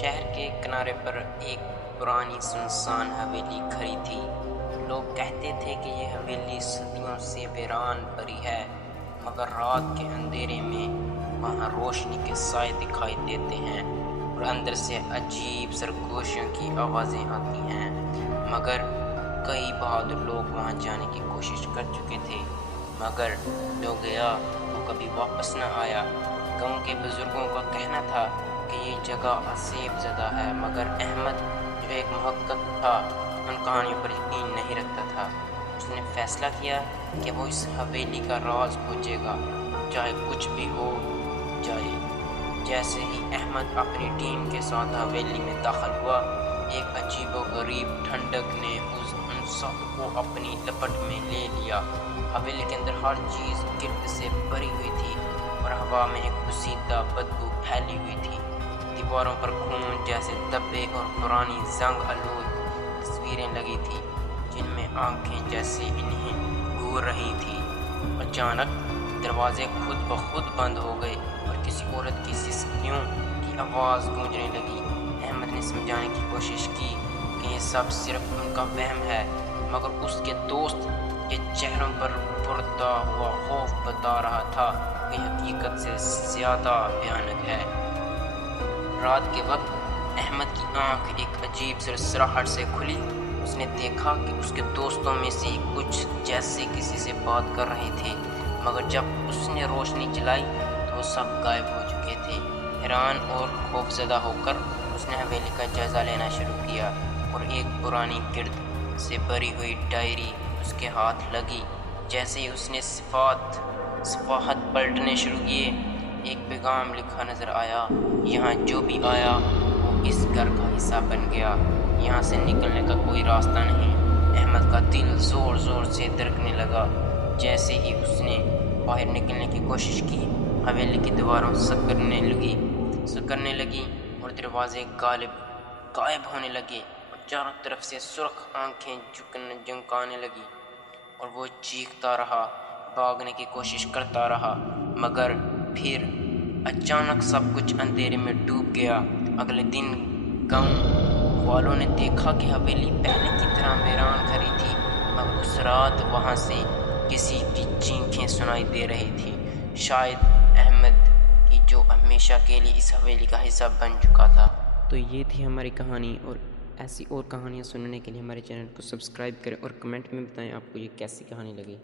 شہر کے کنارے پر ایک پرانی سنسان حویلی کھڑی تھی۔ لوگ کہتے تھے کہ یہ حویلی صدیوں سے ویران پڑی ہے، مگر رات کے اندھیرے میں وہاں روشنی کے سائے دکھائی دیتے ہیں اور اندر سے عجیب سرگوشیوں کی آوازیں آتی ہیں۔ مگر کئی بہادر لوگ وہاں جانے کی کوشش کر چکے تھے، مگر جو گیا وہ کبھی واپس نہ آیا۔ گاؤں کے بزرگوں کا کہنا تھا کہ یہ جگہ عذاب زدہ ہے، مگر احمد جو ایک محقق تھا ان کہانیوں پر یقین نہیں رکھتا تھا۔ اس نے فیصلہ کیا کہ وہ اس حویلی کا راز کھوجے گا، چاہے کچھ بھی ہو جائے۔ جیسے ہی احمد اپنی ٹیم کے ساتھ حویلی میں داخل ہوا، ایک عجیب و غریب ٹھنڈک نے ان سب کو اپنی لپٹ میں لے لیا۔ حویلی کے اندر ہر چیز گرد سے بھری ہوئی تھی اور ہوا میں ایک کشیدہ بدبو پھیلی ہوئی تھی۔ دیواروں پر خون جیسے دھبے اور پرانی زنگ آلود تصویریں لگی تھی، جن میں آنکھیں جیسے انہیں گھور رہی تھی۔ اچانک دروازے خود بخود بند ہو گئے اور کسی عورت کی سسکیوں کی آواز گونجنے لگی۔ احمد نے سمجھانے کی کوشش کی کہ یہ سب صرف ان کا وہم ہے، مگر اس کے دوست کے چہروں پر ابھرتا ہوا خوف بتا رہا تھا کہ حقیقت سے زیادہ بھیانک ہے۔ رات کے وقت احمد کی آنکھ ایک عجیب سرسراہٹ سے کھلی۔ اس نے دیکھا کہ اس کے دوستوں میں سے کچھ جیسے کسی سے بات کر رہے تھے، مگر جب اس نے روشنی جلائی تو وہ سب غائب ہو چکے تھے۔ حیران اور خوفزدہ ہو کر اس نے حویلی کا جائزہ لینا شروع کیا اور ایک پرانی گرد سے بھری ہوئی ڈائری اس کے ہاتھ لگی۔ جیسے ہی اس نے صفحات پلٹنے شروع کیے، ایک پیغام لکھا نظر آیا: یہاں جو بھی آیا وہ اس گھر کا حصہ بن گیا، یہاں سے نکلنے کا کوئی راستہ نہیں۔ احمد کا دل زور زور سے دھڑکنے لگا۔ جیسے ہی اس نے باہر نکلنے کی کوشش کی، حویلی کی دیواریں سکڑنے لگی اور دروازے غائب ہونے لگے اور چاروں طرف سے سرخ آنکھیں جھنکانے لگی، اور وہ چیختا رہا، بھاگنے کی کوشش کرتا رہا، مگر پھر اچانک سب کچھ اندھیرے میں ڈوب گیا۔ اگلے دن گاؤں والوں نے دیکھا کہ حویلی پہلے کی طرح ویران کھڑی تھی، مگر اس رات وہاں سے کسی کی چیخیں سنائی دے رہی تھی، شاید احمد کی، جو ہمیشہ کے لیے اس حویلی کا حصہ بن چکا تھا۔ تو یہ تھی ہماری کہانی، اور ایسی اور کہانیاں سننے کے لیے ہمارے چینل کو سبسکرائب کریں اور کمنٹ میں بتائیں آپ کو یہ کیسی کہانی لگی۔